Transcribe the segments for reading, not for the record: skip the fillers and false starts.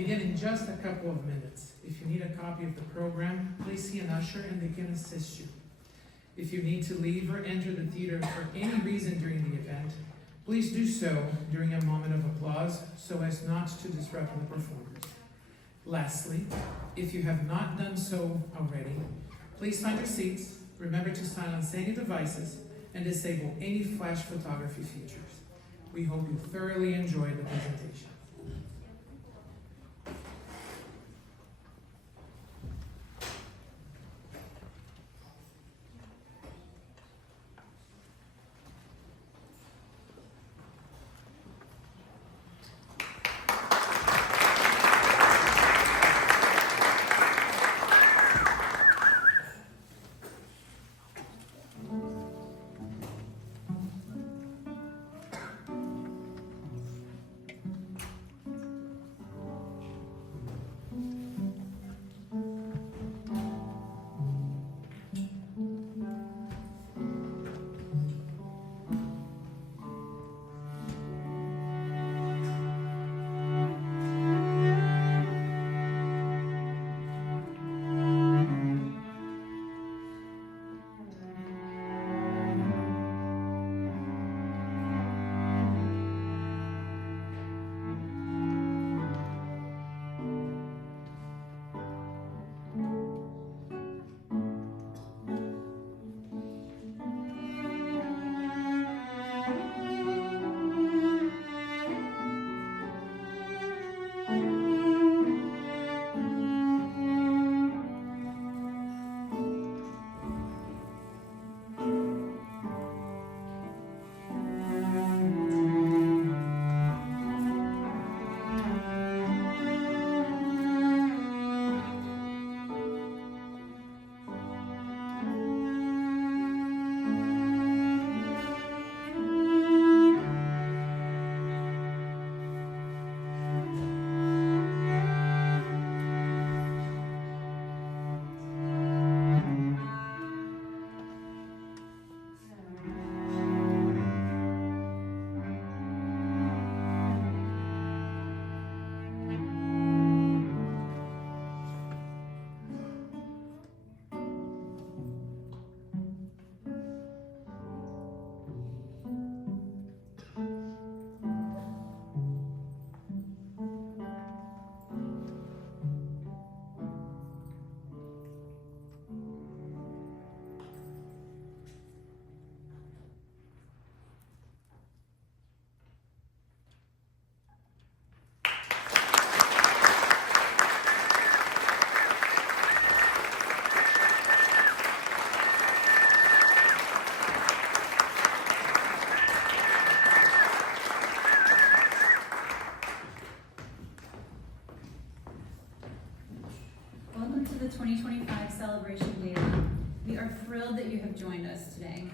Begin in just a couple of minutes. If you need a copy of the program, please see an usher and they can assist you. If you need to leave or enter the theater for any reason during the event, please do so during a moment of applause so as not to disrupt the performers. Lastly, if you have not done so already, please find your seats, remember to silence any devices, and disable any flash photography features. We hope you thoroughly enjoy the presentation. Welcome to the 2025 Celebration Gala. We are thrilled that you have joined us today.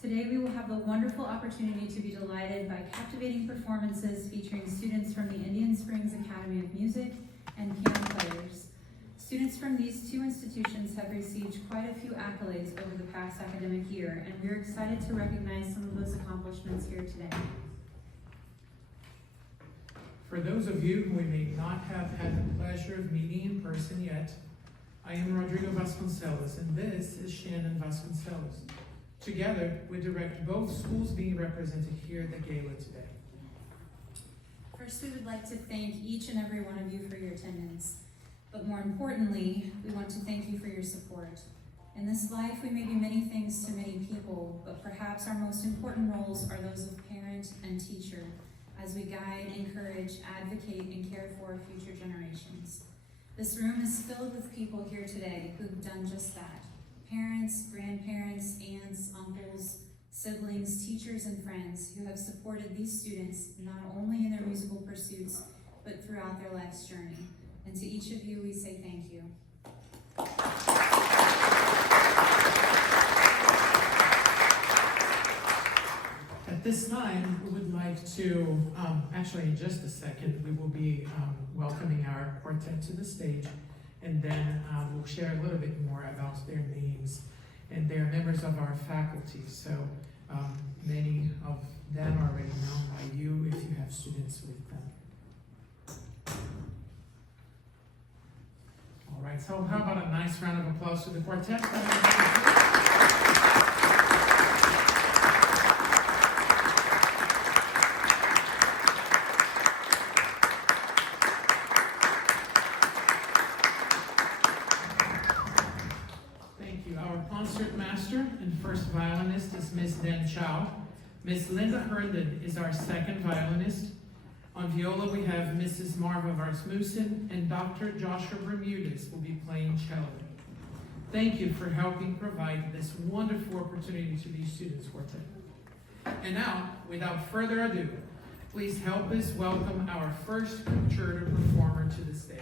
Today we will have the wonderful opportunity to be delighted by captivating performances featuring students from the Indian Springs Academy of Music and piano players. Students from these two institutions have received quite a few accolades over the past academic year, and we're excited to recognize some of those accomplishments here today. For those of you who we may not have had the pleasure of meeting in person yet, I am Rodrigo Vasconcelos, and this is Shannon Vasconcelos. Together, we direct both schools being represented here at the Gala today. First, we would like to thank each and every one of you for your attendance. But more importantly, we want to thank you for your support. In this life, we may be many things to many people, but perhaps our most important roles are those of parent and teacher, as we guide, encourage, advocate, and care for future generations. This room is filled with people here today who've done just that. Parents, grandparents, aunts, uncles, siblings, teachers, and friends who have supported these students not only in their musical pursuits, but throughout their life's journey. And to each of you, we say thank you. At this time, we would like to, actually in just a second, we will be welcoming our quartet to the stage, and then we'll share a little bit more about their names. And they're members of our faculty, so many of them are already known by you if you have students with them. right, so how about a nice round of applause to the quartet? Thank you. Our concert master and first violinist is Miss Den Chow. Miss Linda Herndon is our second violinist. On viola, we have Mrs. Marva Rasmussen, and Dr. Joshua Bermudez will be playing cello. Thank you for helping provide this wonderful opportunity to these students for today. And now, without further ado, please help us welcome our first concerto performer to the stage.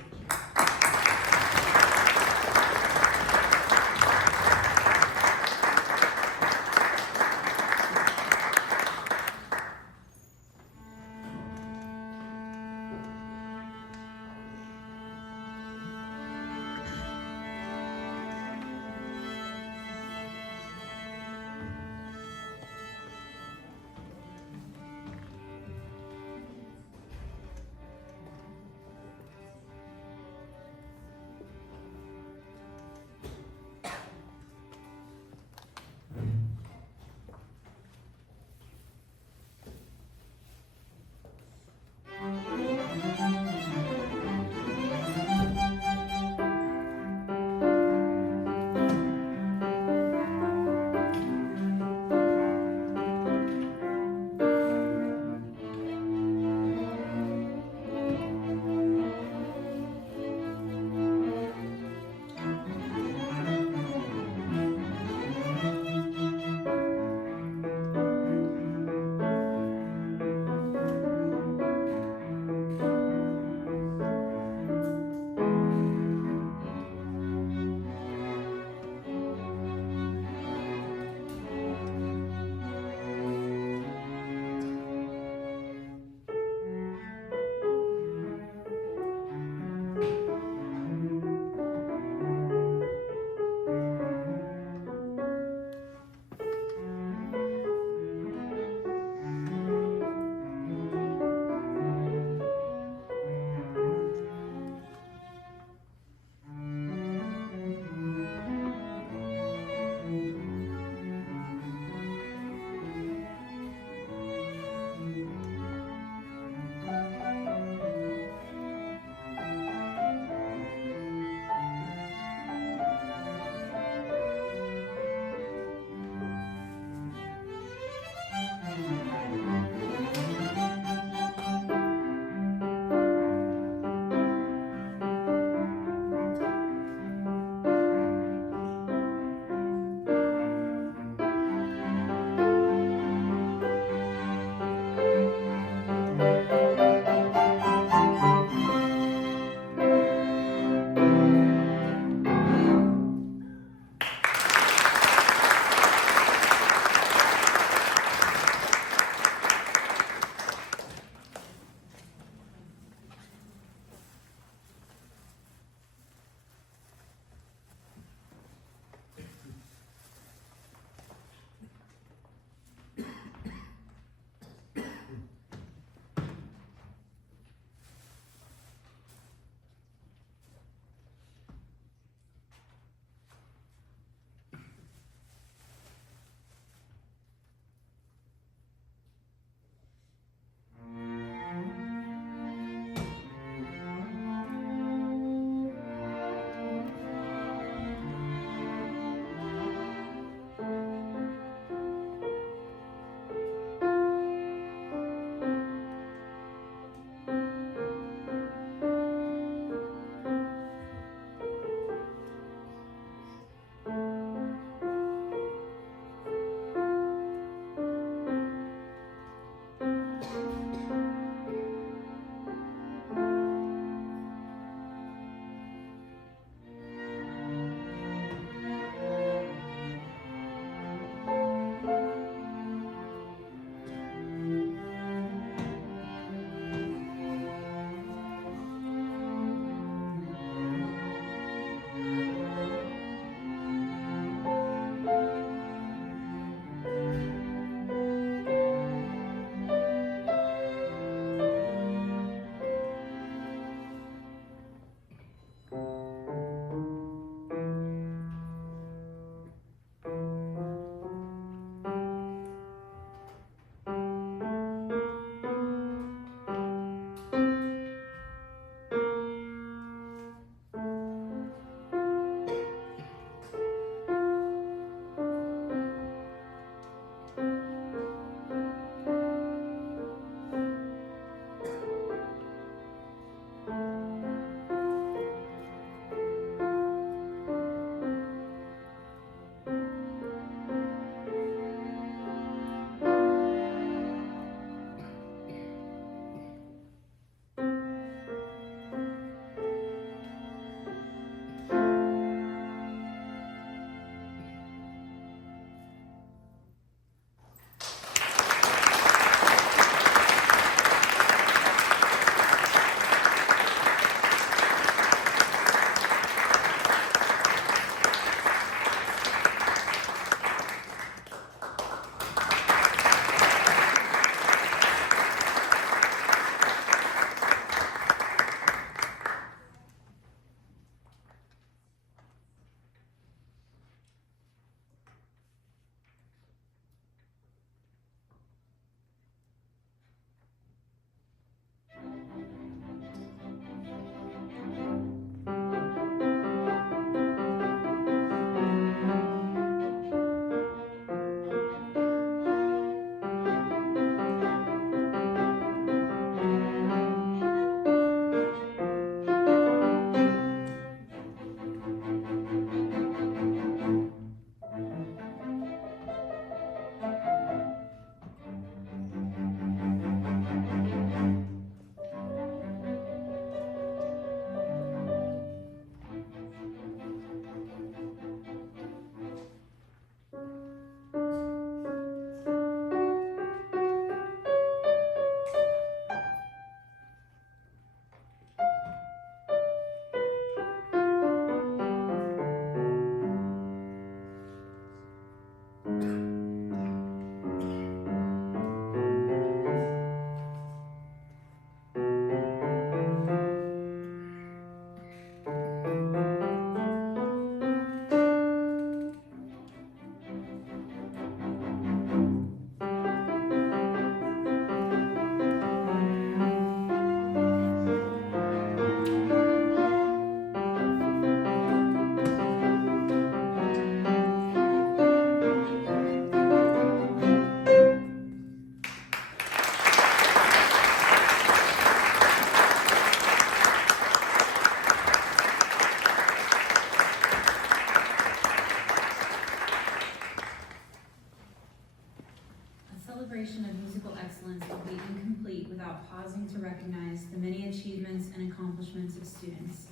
accomplishments of students.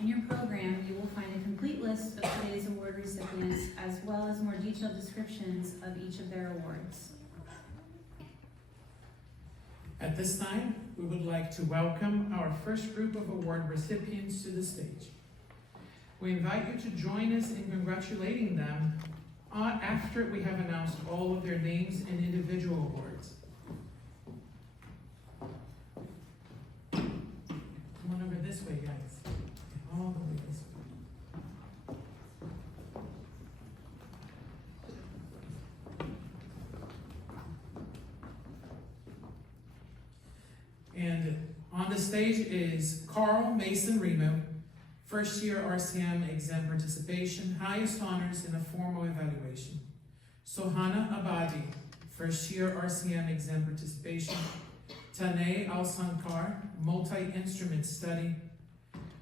In your program, you will find a complete list of today's award recipients, as well as more detailed descriptions of each of their awards. At this time, we would like to welcome our first group of award recipients to the stage. We invite you to join us in congratulating them after we have announced all of their names and individual awards. Come on over this way, guys. All the way this way. And on the stage is Carl Mason Remo, first year RCM exam participation, highest honors in a formal evaluation. Sohana Abadi, first year RCM exam participation. Tanay Al-Sankar, multi-instrument study.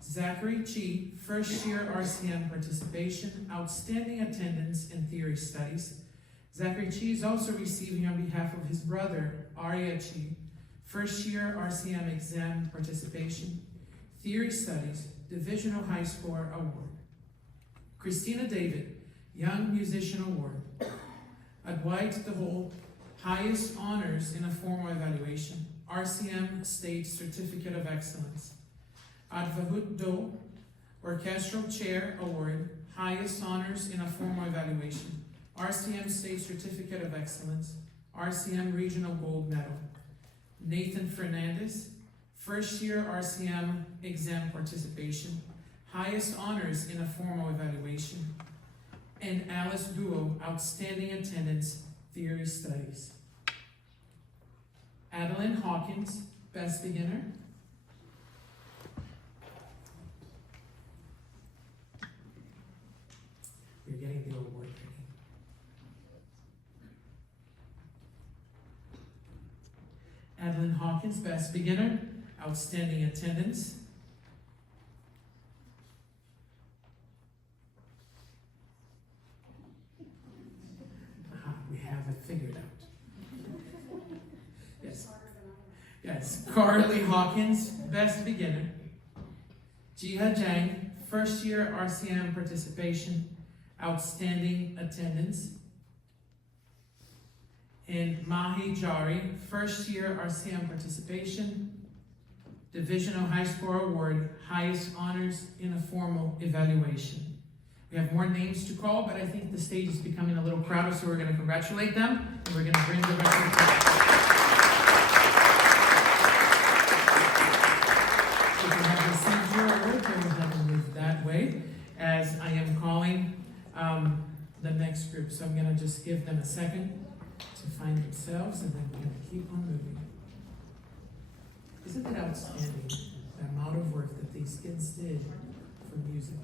Zachary Chi, first year RCM participation, outstanding attendance in theory studies. Zachary Chi is also receiving on behalf of his brother, Arya Chi, first year RCM exam participation, theory studies, Divisional High Score Award. Christina David, Young Musician Award. Adwait DeHole, highest honors in a formal evaluation, RCM State Certificate of Excellence. Advahut Do, Orchestral Chair Award, highest honors in a formal evaluation, RCM State Certificate of Excellence, RCM Regional Gold Medal. Nathan Fernandez, first year RCM exam participation, highest honors in a formal evaluation. And Alice Duo, outstanding attendance, theory studies. Adeline Hawkins, best beginner. You're getting the award. Adeline Hawkins, best beginner, outstanding attendance. We have it figured out. Yes. Yes. Carly Hawkins, best beginner. Jiha Jang, first year RCM participation, outstanding attendance. And Mahi Jari, first year RCM participation, Divisional High Score Award, highest honors in a formal evaluation. We have more names to call, but I think the stage is becoming a little crowded, so we're going to congratulate them, and we're going to bring the rest of the If you have received your award, go ahead and move that way, as I am calling the next group. So I'm going to just give them a second to find themselves, and then we're going to keep on moving. Isn't it outstanding, the amount of work that these kids did for music?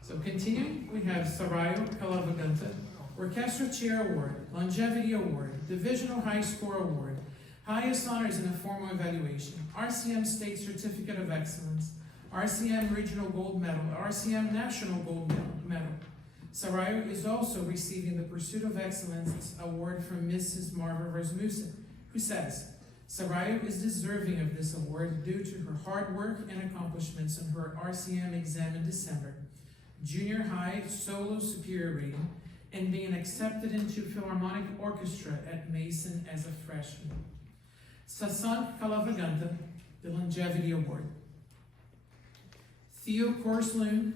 So continuing, we have Sarayo Kalavaganta, Orchestra Chair Award, Longevity Award, Divisional High Score Award, highest honors in a formal evaluation, RCM State Certificate of Excellence, RCM Regional Gold Medal, RCM National Gold Medal. Sarayo is also receiving the Pursuit of Excellence Award from Mrs. Marva Rasmussen, who says, Sarayo is deserving of this award due to her hard work and accomplishments in her RCM exam in December, junior high solo superior rating, and being accepted into Philharmonic Orchestra at Mason as a freshman. Sasan Kalavaganta, the Longevity Award. Theo Korsloon.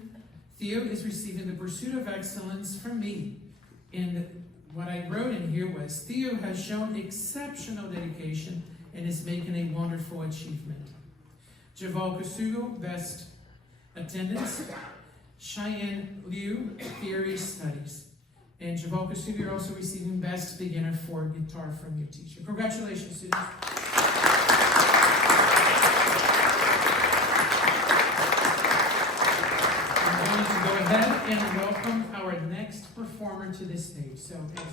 Theo is receiving the Pursuit of Excellence from me. And what I wrote in here was, Theo has shown exceptional dedication and is making a wonderful achievement. Javal Kasugo, Best Attendance. Cheyenne Liu, Theory Studies. And Javal Kasugo, you're also receiving Best Beginner for Guitar from your teacher. Congratulations, students. I'm going to go ahead and welcome our next performer to this stage. So, guys, go ahead.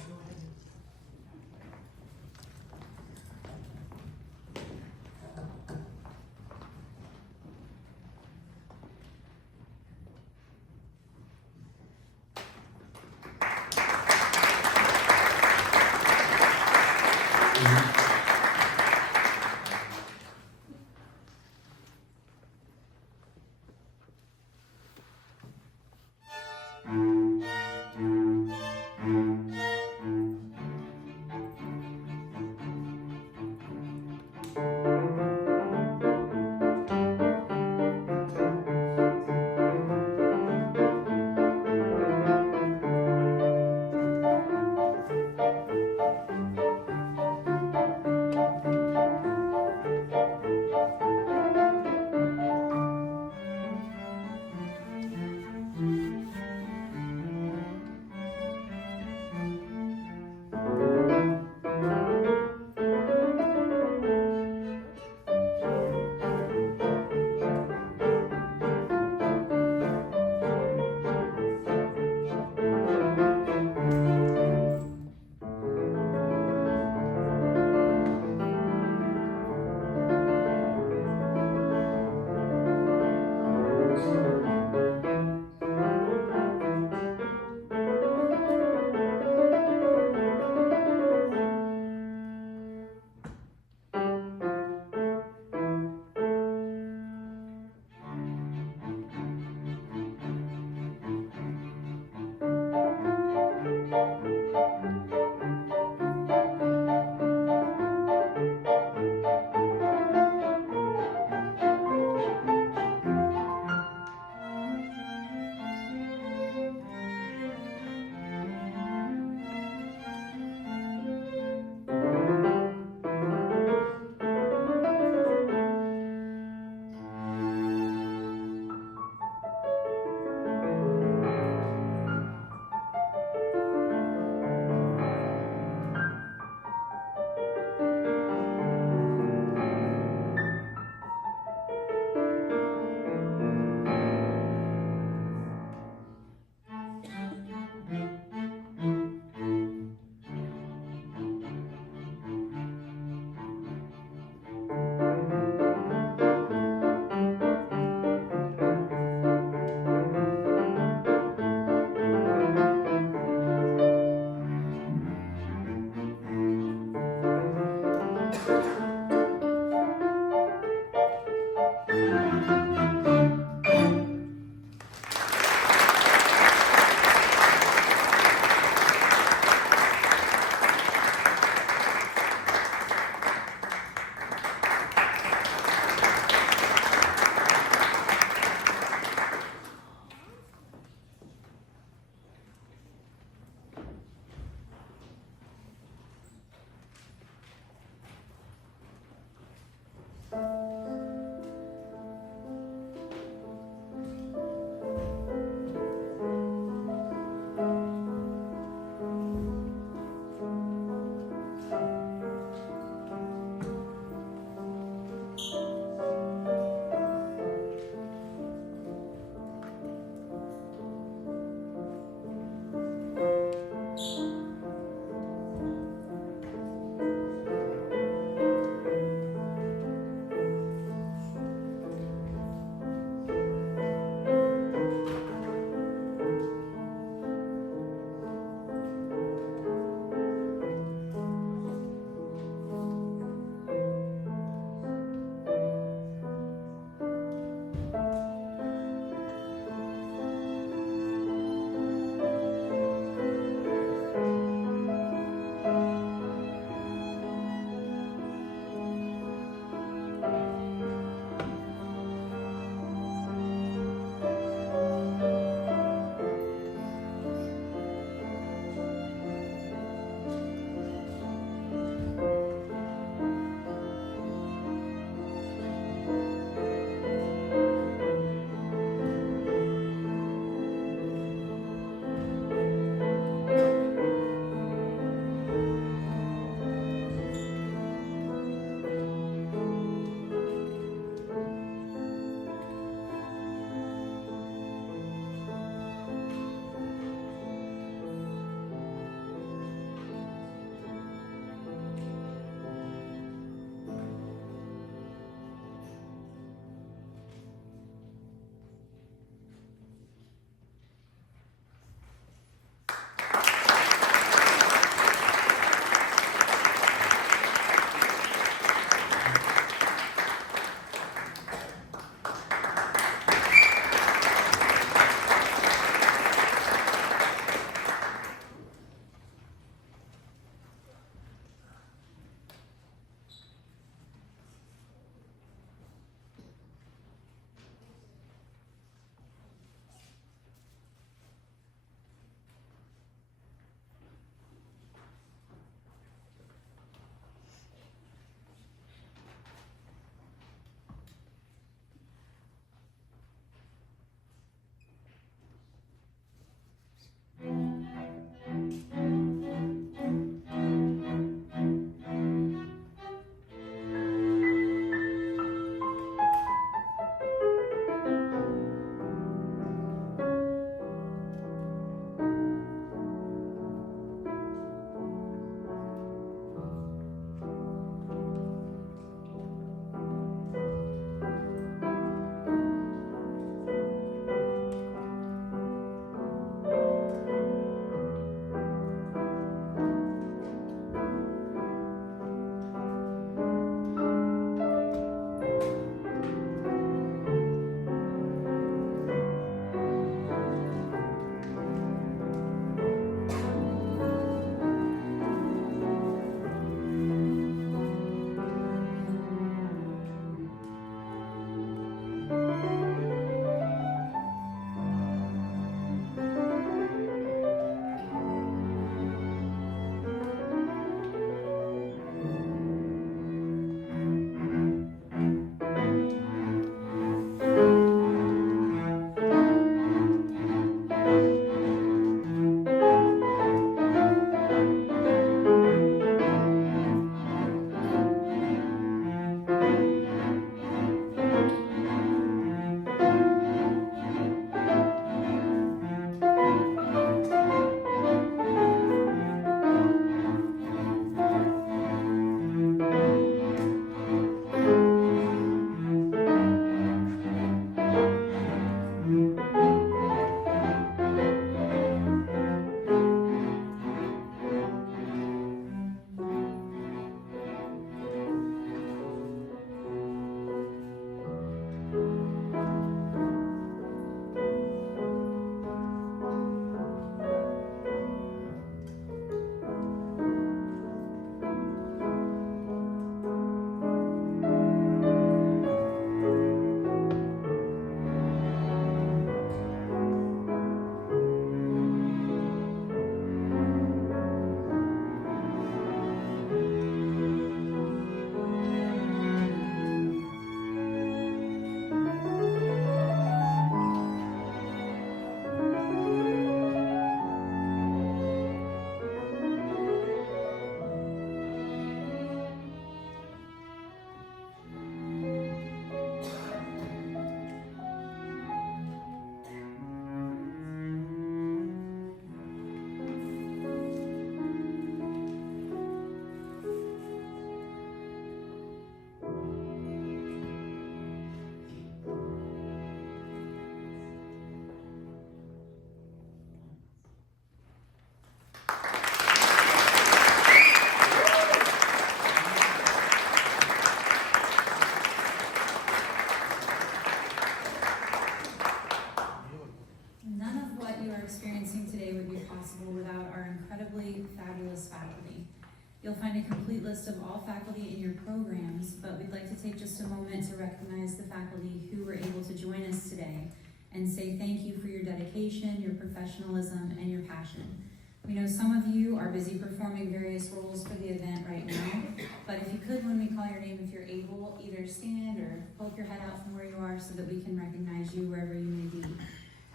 take just a moment to recognize the faculty who were able to join us today and say thank you for your dedication, your professionalism, and your passion. We know some of you are busy performing various roles for the event right now, but if you could, when we call your name, if you're able, either stand or poke your head out from where you are so that we can recognize you wherever you may be.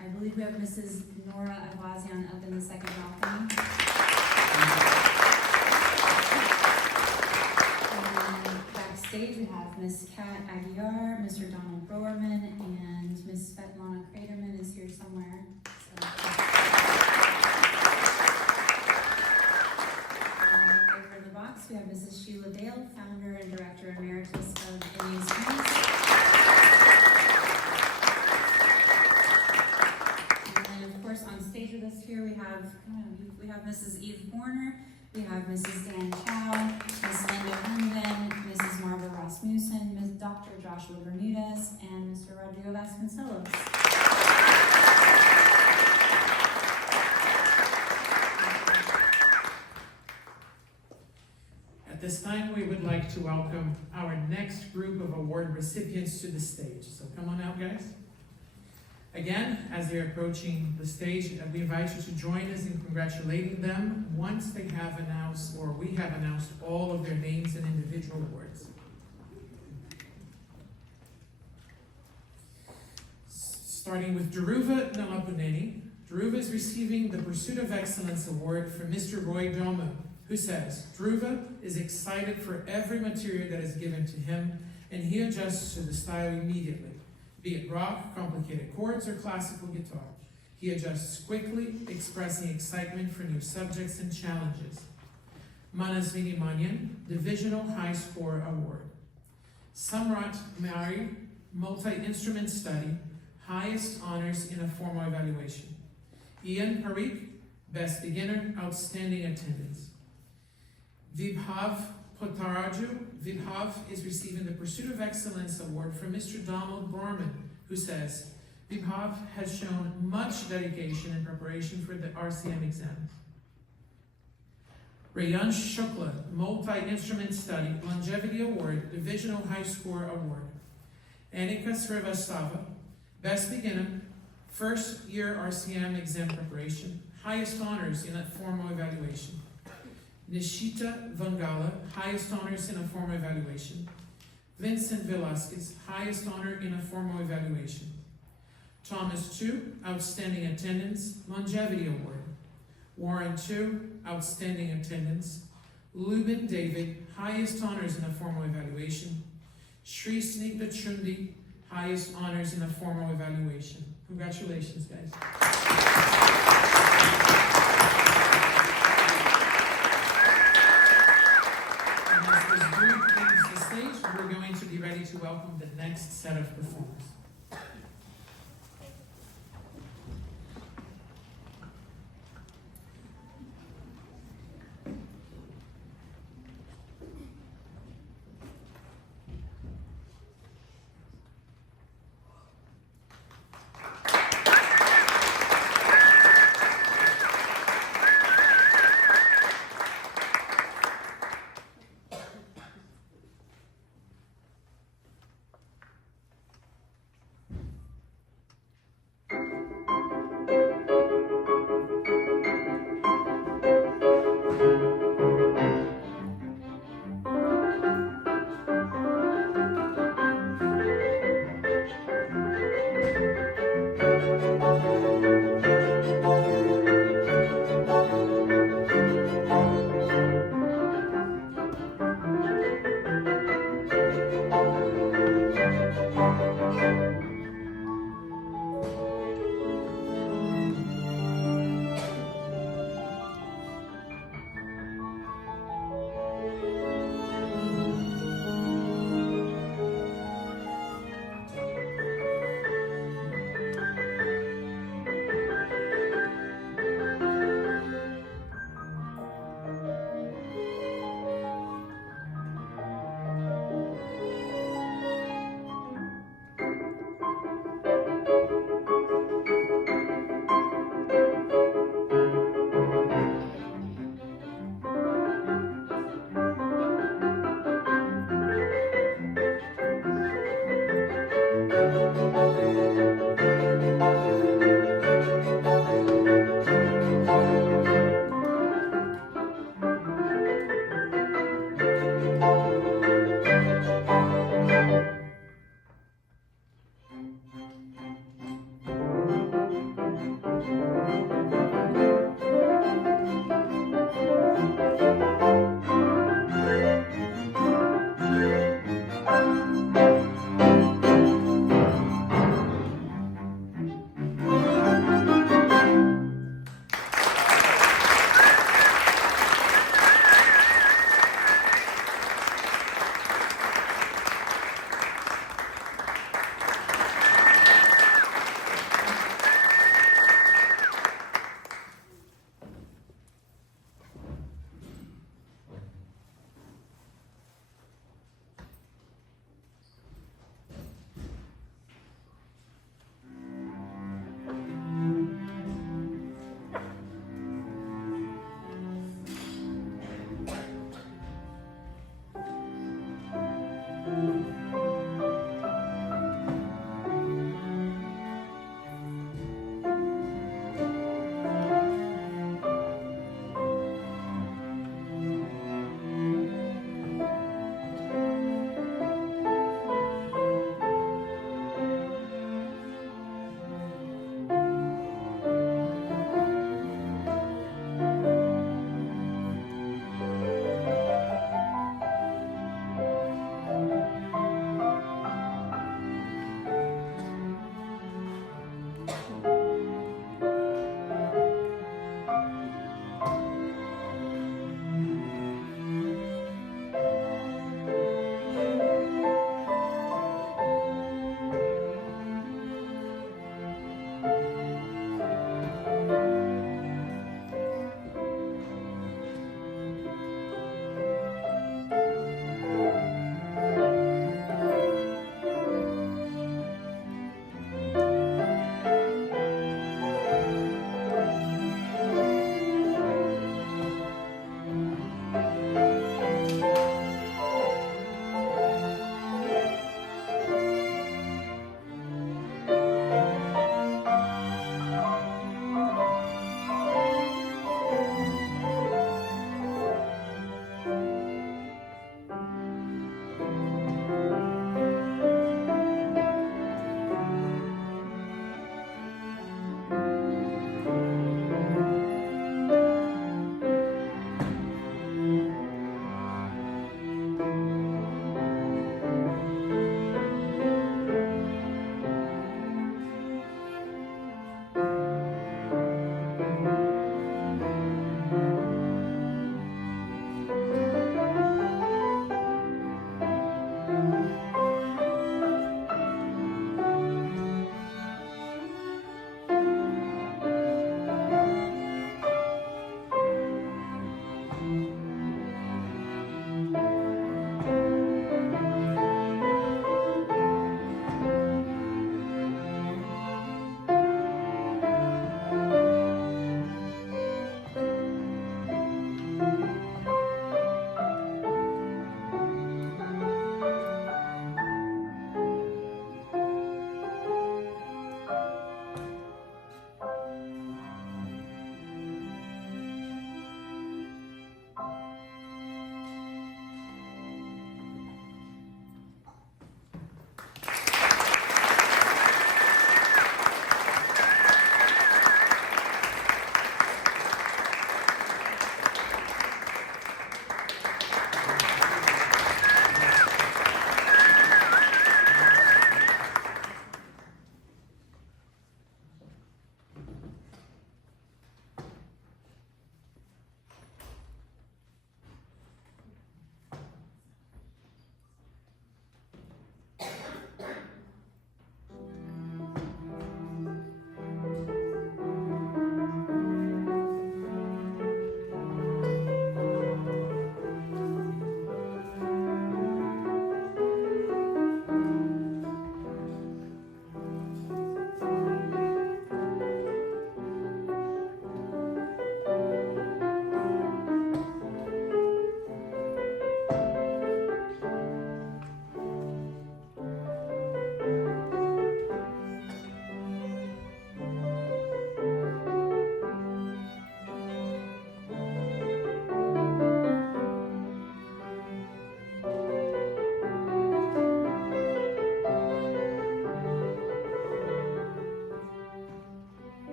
I believe we have Mrs. Nora Avazian up in the second balcony. And backstage we have Miss Kat Aguiar, Mr. Donald Browerman, and Miss Svetlana Kraterman is here somewhere. Over in the box we have Mrs. Sheila Dale, founder and director emeritus of Indian Students. On stage with us here, we have Mrs. Eve Horner, we have Mrs. Dan Chow, Ms. Linda Herndon, Mrs. Marva Rasmussen, Ms. Dr. Joshua Bermudez, and Mr. Rodrigo Vasconcelos. At this time, we would like to welcome our next group of award recipients to the stage. So come on out, guys. Again, as they're approaching the stage, we invite you to join us in congratulating them once they have announced, or we have announced, all of their names and individual awards. Starting with Dhruva Nalapuneni. Dhruva is receiving the Pursuit of Excellence Award from Mr. Roy Domo, who says, Dhruva is excited for every material that is given to him, and he adjusts to the style immediately. Be it rock, complicated chords, or classical guitar. He adjusts quickly, expressing excitement for new subjects and challenges. Manasvini Manyan, Divisional High Score Award. Samrat Mari, Multi-Instrument Study, highest honors in a formal evaluation. Ian Parikh, Best Beginner, Outstanding Attendance. Vibhav Potaraju. Vibhav is receiving the Pursuit of Excellence Award from Mr. Donald Borman, who says, Vibhav has shown much dedication in preparation for the RCM exams. Rayansh Shukla, Multi-Instrument Study, Longevity Award, Divisional High Score Award. Annika Srivastava, Best Beginner, First Year RCM Exam Preparation, highest honors in a formal evaluation. Nishita Vangala, highest honors in a formal evaluation. Vincent Velasquez, highest honor in a formal evaluation. Thomas Chu, Outstanding Attendance, Longevity Award. Warren Chu, Outstanding Attendance. Lubin David, highest honors in a formal evaluation. Shri Snigdha Chundi, highest honors in a formal evaluation. Congratulations, guys. We're going to be ready to welcome the next set of performers.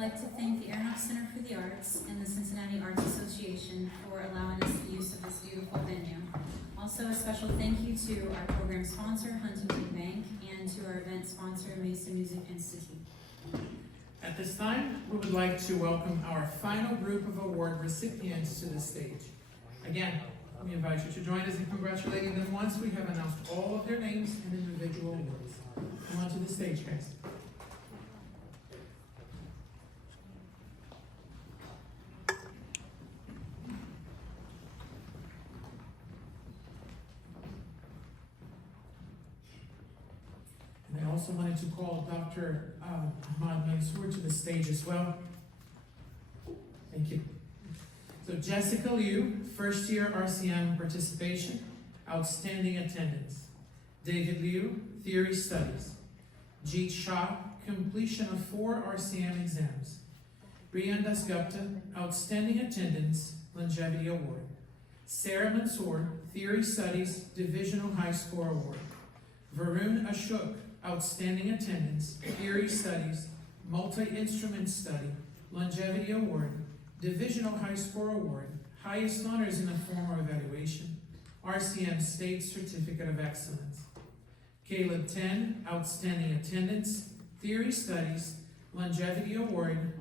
like to thank the Aronoff Center for the Arts and the Cincinnati Arts Association for allowing us the use of this beautiful venue. Also, a special thank you to our program sponsor, Huntington Bank, and to our event sponsor, Mesa Music Institute. At this time, we would like to welcome our final group of award recipients to the stage. Again, we invite you to join us in congratulating them once we have announced all of their names and individual awards. Come on to the stage, guys. And I also wanted to call Dr. Ahmad Mansour to the stage as well. Thank you. So Jessica Liu, first year RCM participation, outstanding attendance. David Liu, theory studies. Jeet Shah, completion of 4 RCM exams. Brian Dasgupta, outstanding attendance, longevity award. Sarah Mansour, theory studies, divisional high score award. Varun Ashok, outstanding attendance, theory studies, multi-instrument study, longevity award, divisional high score award, highest honors in a formal evaluation, RCM State Certificate of Excellence. Caleb 10, outstanding attendance, theory studies, longevity award,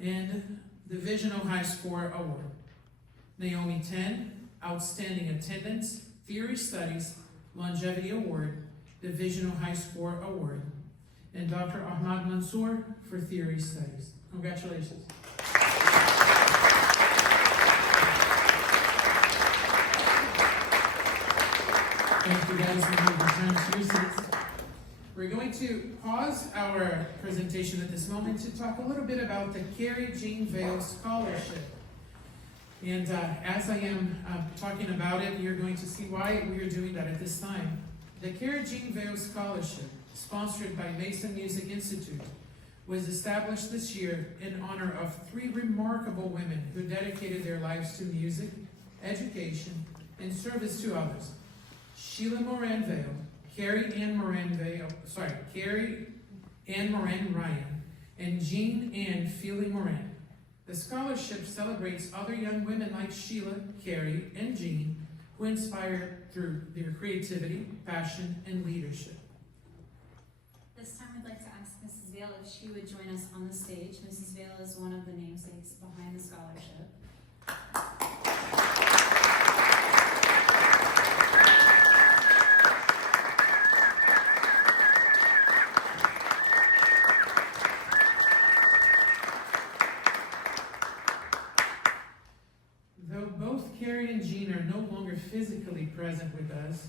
and divisional high score award. Naomi 10, outstanding attendance, theory studies, longevity award, divisional high score award. And Dr. Ahmad Mansour for theory studies. Congratulations. Thank you guys for your return to your seats. We're going to pause our presentation at this moment to talk a little bit about the Carrie Jean Vale Scholarship. And as I am talking about it, you're going to see why we are doing that at this time. The Carrie Jean Vale Scholarship, sponsored by Mesa Music Institute, was established this year in honor of 3 remarkable women who dedicated their lives to music, education, and service to others. Sheila Moran Vale, Carrie Ann Moran Ryan, and Jean Ann Feely Moran. The scholarship celebrates other young women like Sheila, Carrie, and Jean who inspire through their creativity, passion, and leadership. This time I'd like to ask Mrs. Vale if she would join us on the stage. Mrs. Vale is one of the namesakes behind the scholarship. Carrie and Jean are no longer physically present with us,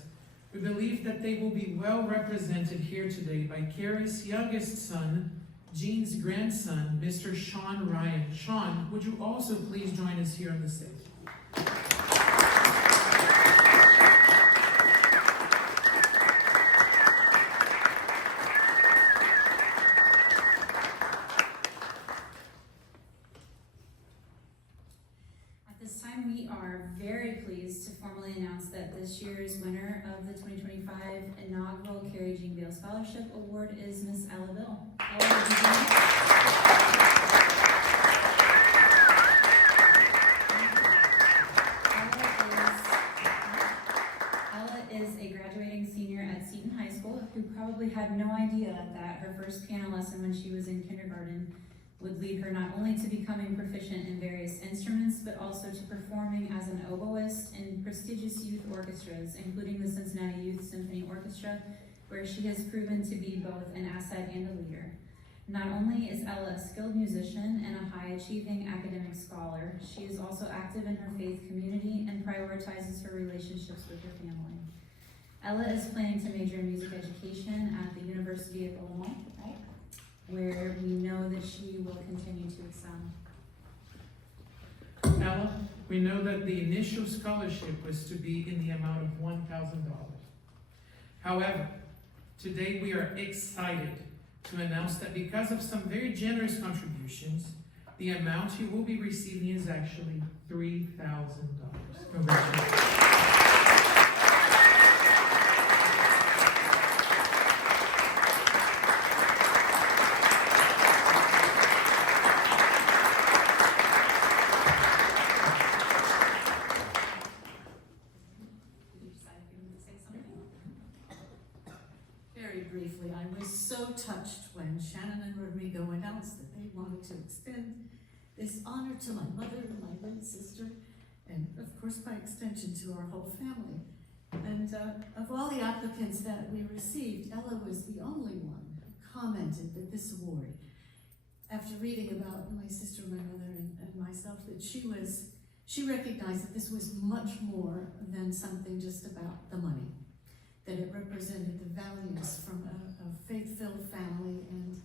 we believe that they will be well represented here today by Carrie's youngest son, Jean's grandson, Mr. Sean Ryan. Sean, would you also please join us here on the stage? We are very pleased to formally announce that this year's winner of the 2025 inaugural Carrie Jean Vale Scholarship Award is Miss Ella Bill. Ella is a graduating senior at Seton High School who probably had no idea that her first piano lesson when she was in kindergarten would lead her not only to becoming proficient in various instruments, but also to performing as an oboist in prestigious youth orchestras, including the Cincinnati Youth Symphony Orchestra, where she has proven to be both an asset and a leader. Not only is Ella a skilled musician and a high-achieving academic scholar, she is also active in her faith community and prioritizes her relationships with her family. Ella is planning to major in music education at the University of Illinois, right? Where we know that she will continue to excel. Ella, we know that the initial scholarship was to be in the amount of $1,000. However, today we are excited to announce that because of some very generous contributions, the amount you will be receiving is actually $3,000. Congratulations. touched when Shannon and Rodrigo announced that they wanted to extend this honor to my mother and my late sister, and of course by extension to our whole family. And of all the applicants that we received, Ella was the only one who commented that this award, after reading about my sister, my mother, and myself, that she recognized that this was much more than something just about the money, that it represented the values from a faith-filled family, and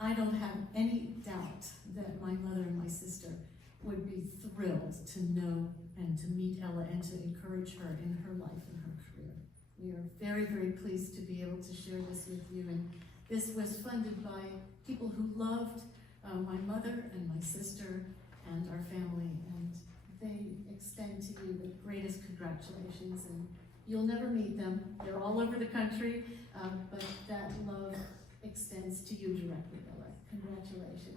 I don't have any doubt that my mother and my sister would be thrilled to know and to meet Ella and to encourage her in her life and her career. We are very, very pleased to be able to share this with you, and this was funded by people who loved my mother and my sister and our family, and they extend to you the greatest congratulations. And you'll never meet them, they're all over the country, but that love extends to you directly, Ella. Congratulations.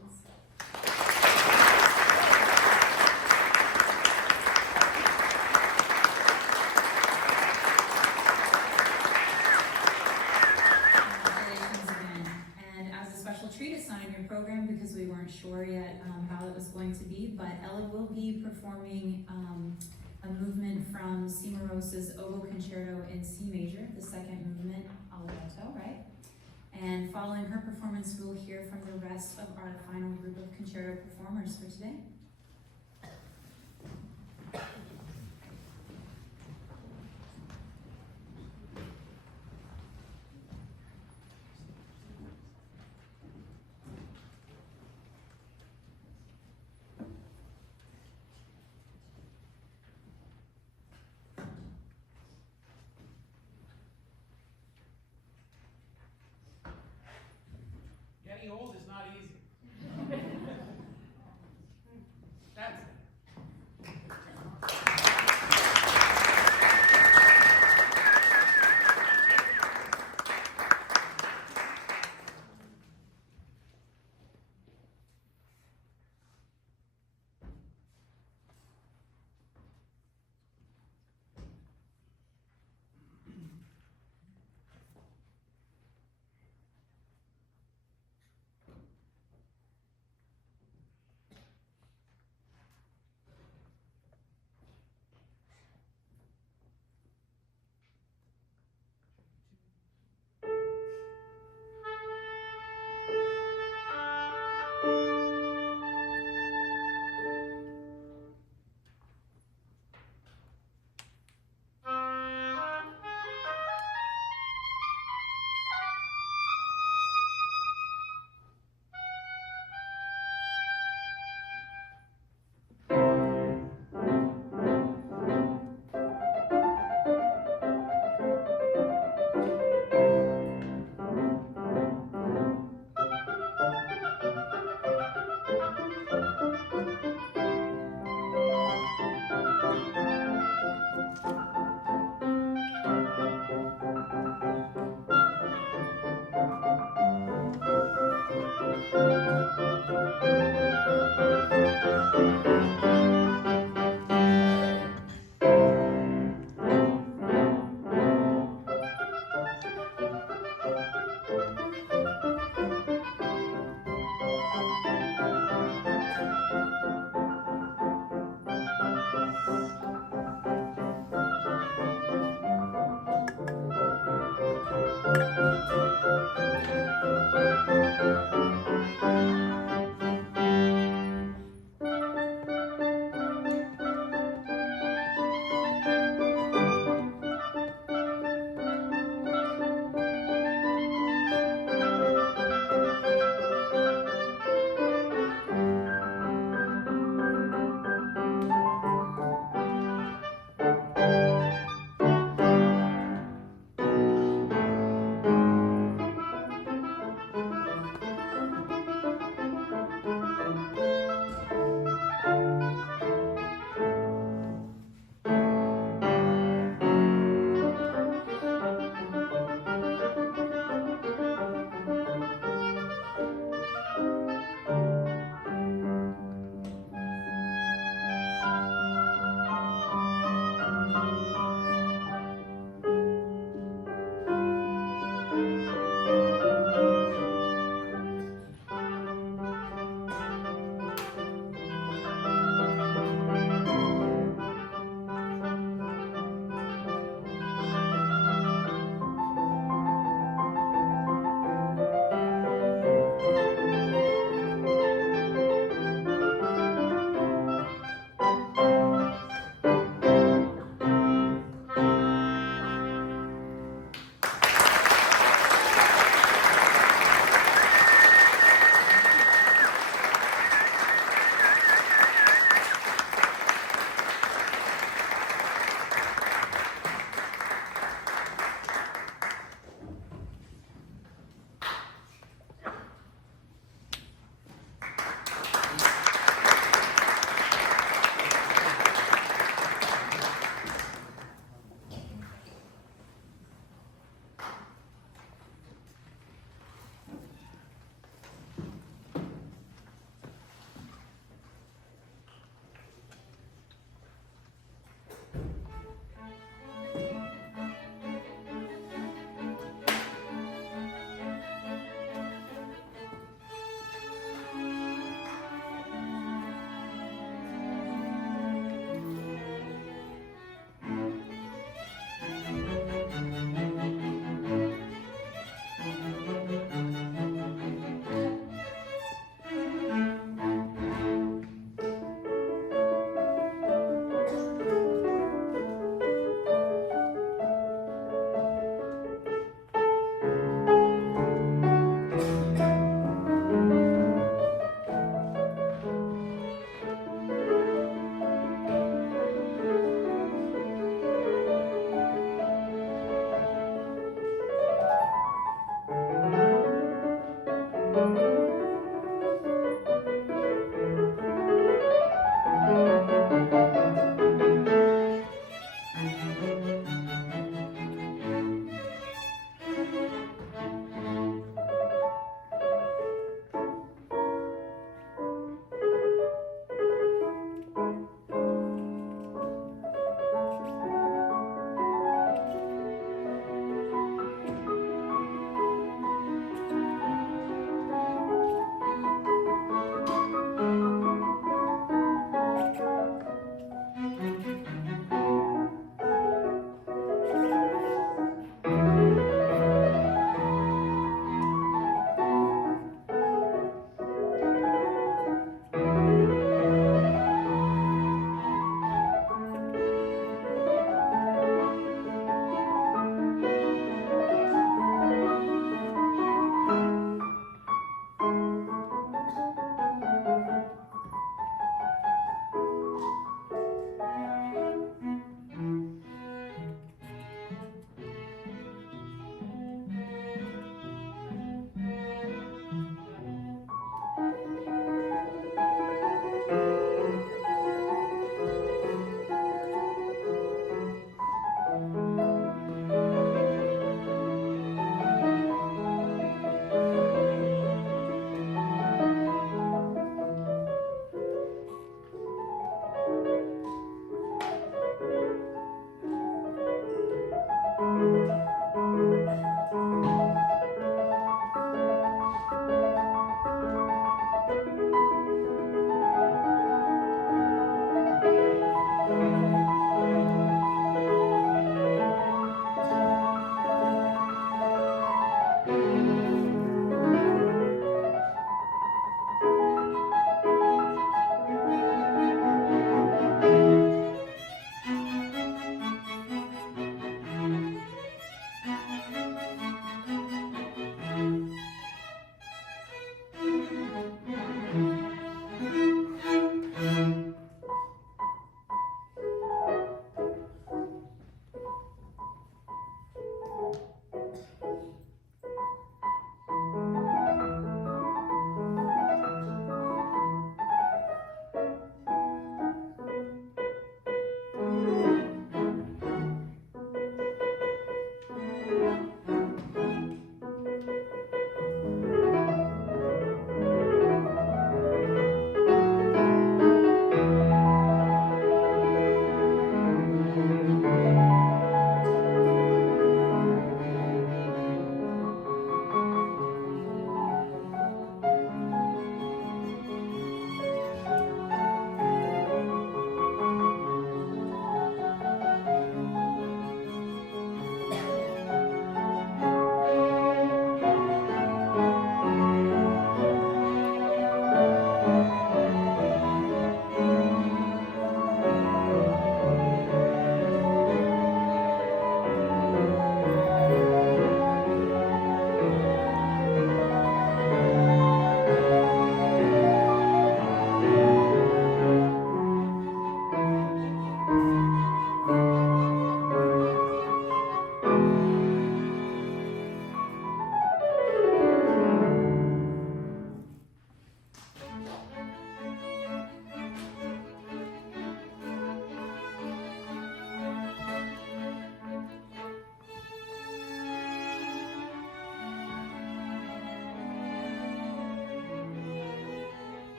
Treat, it's not in your program because we weren't sure yet how it was going to be, but Ella will be performing a movement from Cimarosa's Oboe Concerto in C major, the second movement, Allegretto, right? And following her performance, we'll hear from the rest of our final group of concerto performers for today. Getting old is not easy. That's it.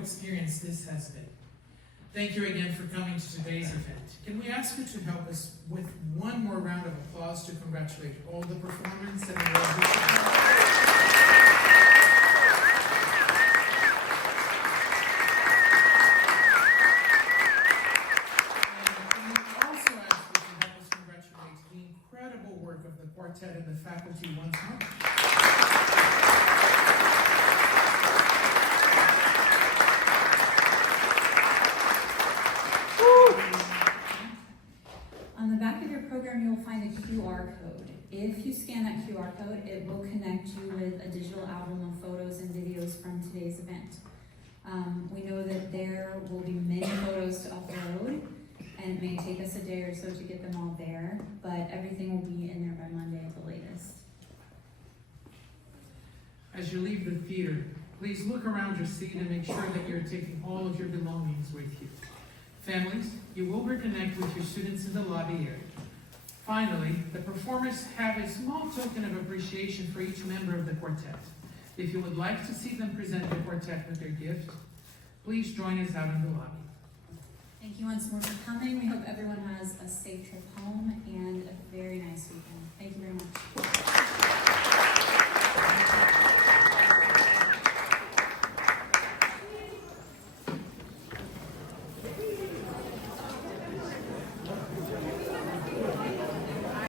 experience this has been. Thank you again for coming to today's event. Can we ask you to help us with one more round of applause to congratulate all the performers and all who quartet and the faculty once more. On the back of your program, you'll find a QR code. If you scan that QR code, it will connect you with a digital album of photos and videos from today's event. We know that there will be many photos to upload, and it may take us a day or so to get them all there, but everything will be in there by Monday at the latest. As you leave the theater, please look around your seat and make sure that you're taking all of your belongings with you. Families, you will reconnect with your students in the lobby area. Finally, the performers have a small token of appreciation for each member of the quartet. If you would like to see them present the quartet with their gift, please join us out in the lobby. Thank you once more for coming. We hope everyone has a safe trip home and a very nice weekend. Thank you very much.